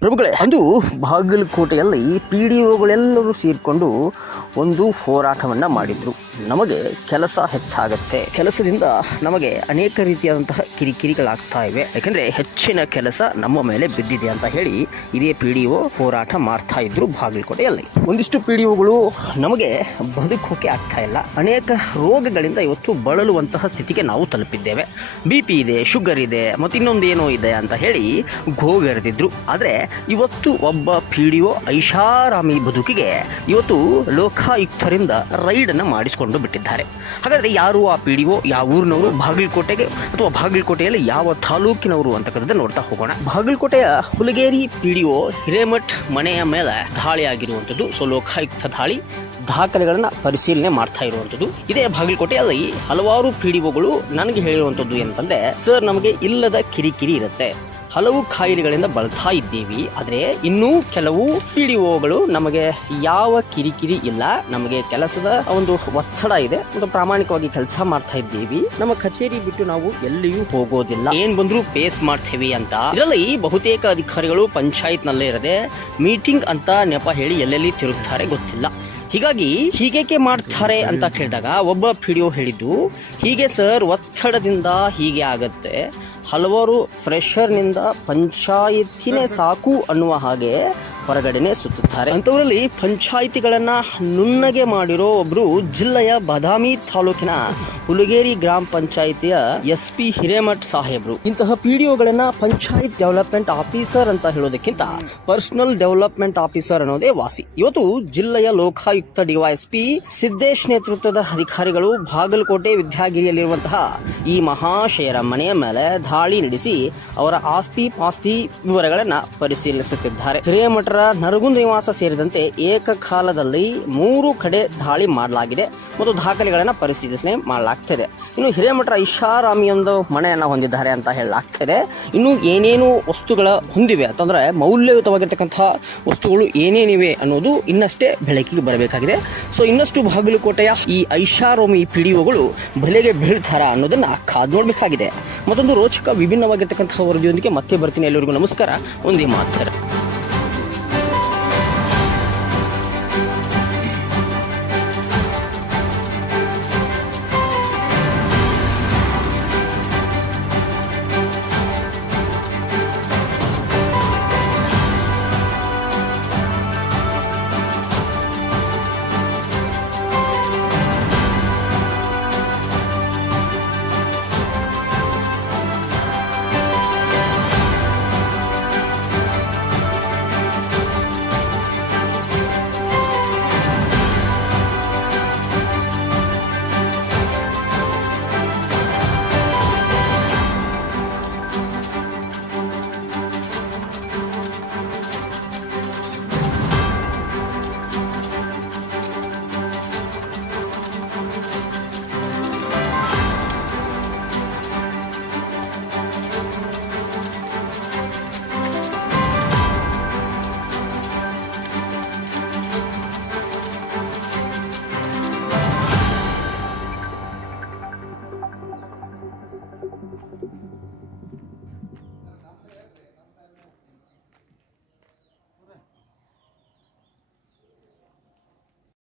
ಪ್ರಭುಗಳೇ ಅದು ಬಾಗಲಕೋಟೆಯಲ್ಲಿ P D ಒಗಳೆಲ್ಲರೂ ಸೇರಿಕೊಂಡು ಒಂದು ಹೋರಾಟವನ್ನು ಮಾಡಿದರು. ನಮಗೆ ಕೆಲಸ ಹೆಚ್ಚಾಗತ್ತೆ. ಕೆಲಸದಿಂದ ನಮಗೆ ಅನೇಕ ರೀತಿಯಾದಂತಹ ಕಿರಿಕಿರಿಗಳಾಗ್ತಾ ಇವೆ. ಯಾಕಂದ್ರೆ ಹೆಚ್ಚಿನ ಕೆಲಸ ನಮ್ಮ ಮೇಲೆ ಬಿದ್ದಿದೆ ಅಂತ ಹೇಳಿ ಇದೇ ಪಿ ಡಿ ಒ ಹೋರಾಟ ಮಾಡ್ತಾ ಇದ್ರು ಬಾಗಲಕೋಟೆಯಲ್ಲಿ. ಒಂದಿಷ್ಟು ಪಿ ಡಿ ಒಗಳು ನಮಗೆ ಬದುಕೋಕೆ ಆಗ್ತಾ ಇಲ್ಲ. ಅನೇಕ ರೋಗಗಳಿಂದ ಇವತ್ತು ಬಳಲುವಂತಹ ಸ್ಥಿತಿಗೆ ನಾವು ತಲುಪಿದ್ದೇವೆ. ಬಿ ಪಿ ಇದೆ, ಶುಗರ್ ಇದೆ, ಮತ್ತು ಇನ್ನೊಂದೇನೋ ಇದೆ ಅಂತ ಹೇಳಿ ಗೋಗರೆದಿದ್ರು ಆದರೆ ಇವತ್ತು ಒಬ್ಬ ಪಿ ಡಿ ಒ ಐಷಾರಾಮಿ ಬದುಕಿಗೆ ಇವತ್ತು ಲೋಕಾಯುಕ್ತರಿಂದ ರೈಡನ್ನು ಮಾಡಿಸಿಕೊಂಡು ಬಿಟ್ಟಿದ್ದಾರೆ. ಹಾಗಾದರೆ ಯಾರು ಆ ಪಿ ಡಿ ಒ? ಯಾವ ಊರಿನವರು? ಬಾಗಲಕೋಟೆಗೆ ಅಥವಾ ಬಾಗಲಕೋಟೆಯಲ್ಲಿ ಯಾವ ತಾಲೂಕಿನವರು ಅಂತಕ್ಕಂಥದ್ದು ನೋಡ್ತಾ ಹೋಗೋಣ. ಬಾಗಲಕೋಟೆಯ Hulageri P D O Hiremath ಮನೆಯ ಮೇಲೆ ದಾಳಿ ಆಗಿರುವಂಥದ್ದು. ಸೊ ಲೋಕಾಯುಕ್ತ ದಾಳಿ, ದಾಖಲೆಗಳನ್ನು ಪರಿಶೀಲನೆ ಮಾಡ್ತಾ ಇರುವಂತದ್ದು ಇದೇ ಬಾಗಲಕೋಟೆಯಲ್ಲಿ ಹಲವಾರು ಪಿ ಡಿ ಒಗಳು ನನಗೆ ಹೇಳಿರುವಂಥದ್ದು ಏನಂತಂದ್ರೆ, ಸರ್, ನಮಗೆ ಇಲ್ಲದ ಕಿರಿಕಿರಿ ಇರುತ್ತೆ. ಹಲವು ಕಾಯಿಲೆಗಳಿಂದ ಬಳಲ್ತಾ ಇದ್ದೀವಿ. ಆದರೆ ಇನ್ನೂ ಕೆಲವು ಪಿ ಡಿ ನಮಗೆ ಯಾವ ಕಿರಿಕಿರಿ ಇಲ್ಲ. ನಮಗೆ ಕೆಲಸದ ಒಂದು ಒತ್ತಡ ಇದೆ. ಒಂದು ಪ್ರಾಮಾಣಿಕವಾಗಿ ಕೆಲಸ ಮಾಡ್ತಾ ಇದ್ದೀವಿ. ನಮ್ಮ ಕಚೇರಿ ಬಿಟ್ಟು ನಾವು ಎಲ್ಲಿಯೂ ಹೋಗೋದಿಲ್ಲ. ಏನ್ ಬಂದ್ರು ಫೇಸ್ ಮಾಡ್ತೀವಿ ಅಂತ. ಇದರಲ್ಲಿ ಬಹುತೇಕ ಅಧಿಕಾರಿಗಳು ಪಂಚಾಯತ್ ನಲ್ಲೇ ಇರದೆ ಮೀಟಿಂಗ್ ಅಂತ ನೆಪ ಹೇಳಿ ಎಲ್ಲೆಲ್ಲಿ ತಿರುಗ್ತಾರೆ ಗೊತ್ತಿಲ್ಲ. ಹೀಗಾಗಿ ಹೀಗೇಕೆ ಮಾಡ್ತಾರೆ ಅಂತ ಕೇಳಿದಾಗ ಒಬ್ಬ ಪಿ ಡಿ ಹೇಳಿದ್ದು, ಹೀಗೆ ಸರ್, ಒತ್ತಡದಿಂದ ಹೀಗೆ ಆಗತ್ತೆ. ಹಲವಾರು ಫ್ರೆಷರ್ನಿಂದ ಪಂಚಾಯಿತಿನೇ ಸಾಕು ಅನ್ನುವ ಹಾಗೆ ಹೊರಗಡೆನೆ ಸುತ್ತುತ್ತಾರೆ. ಅಂಥವರಲ್ಲಿ ಪಂಚಾಯಿತಿಗಳನ್ನ ನುಣ್ಣಗೆ ಮಾಡಿರೋ ಒಬ್ರು ಜಿಲ್ಲೆಯ ಬದಾಮಿ ತಾಲೂಕಿನ ಹುಲಗೇರಿ ಗ್ರಾಮ ಪಂಚಾಯಿತಿಯ ಎಸ್ ಪಿ ಹಿರೇಮಠ್ ಸಾಹೇಬ್ರು. ಇಂತಹ ಪಿ ಡಿ ಒಗಳನ್ನು ಪಂಚಾಯತ್ ಡೆವಲಪ್ಮೆಂಟ್ ಆಫೀಸರ್ ಅಂತ ಹೇಳೋದಕ್ಕಿಂತ ಪರ್ಸನಲ್ ಡೆವಲಪ್ಮೆಂಟ್ ಆಫೀಸರ್ ಅನ್ನೋದೇ ವಾಸಿ. ಇವತ್ತು ಜಿಲ್ಲೆಯ ಲೋಕಾಯುಕ್ತ ಡಿವೈಎಸ್ಪಿ ಸಿದ್ದೇಶ್ ನೇತೃತ್ವದ ಅಧಿಕಾರಿಗಳು ಬಾಗಲಕೋಟೆ ವಿದ್ಯಾಗಿರಿಯಲ್ಲಿರುವಂತಹ ಈ ಮಹಾಶಯರ ಮನೆಯ ಮೇಲೆ ದಾಳಿ ನಡೆಸಿ ಅವರ ಆಸ್ತಿ ಪಾಸ್ತಿ ವಿವರಗಳನ್ನು ಪರಿಶೀಲಿಸುತ್ತಿದ್ದಾರೆ. ಹಿರೇಮಠರ ನರಗುಂದ ನಿವಾಸ ಸೇರಿದಂತೆ ಏಕಕಾಲದಲ್ಲಿ ಮೂರು ಕಡೆ ದಾಳಿ ಮಾಡಲಾಗಿದೆ ಮತ್ತು ದಾಖಲೆಗಳನ್ನು ಪರಿಶೀಲನೆ ಮಾಡಲಾಗ್ತಿದೆ. ಇನ್ನು ಹಿರೇಮಠರ ಇಶಾರಾಮಿ ಒಂದು ಮನೆಯನ್ನು ಹೊಂದಿದ್ದಾರೆ ಅಂತ ಹೇಳಲಾಗ್ತದೆ. ಇನ್ನು ಏನೇನು ವಸ್ತುಗಳ ಹೊಂದಿವೆ ಅಂತಂದ್ರೆ ಮೌಲ್ಯಯುತವಾಗಿರ್ತಕ್ಕಂಥ ವಸ್ತುಗಳು ಏನೇನಿವೆ ಅನ್ನೋದು ಇನ್ನಷ್ಟೇ ಬೆಳಕಿಗೆ ಬರಬೇಕಾಗಿದೆ. ಸೊ, ಇನ್ನಷ್ಟು ಬಾಗಲಕೋಟೆಯ ಈ ಐಷಾರೋಮಿ ಪಿಡಿಒಗಳು ಬಲೆಗೆ ಬೀಳ್ತಾರ ಅನ್ನೋದನ್ನ ಕಾದು ನೋಡಬೇಕಾಗಿದೆ. ಮತ್ತೊಂದು ರೋಚಕ ವಿಭಿನ್ನವಾಗಿರ್ತಕ್ಕಂಥ ವರದಿಯೊಂದಿಗೆ ಮತ್ತೆ ಬರ್ತೀನಿ. ಎಲ್ಲರಿಗೂ ನಮಸ್ಕಾರ. ಒಂದೇ ಮಾತಾಡ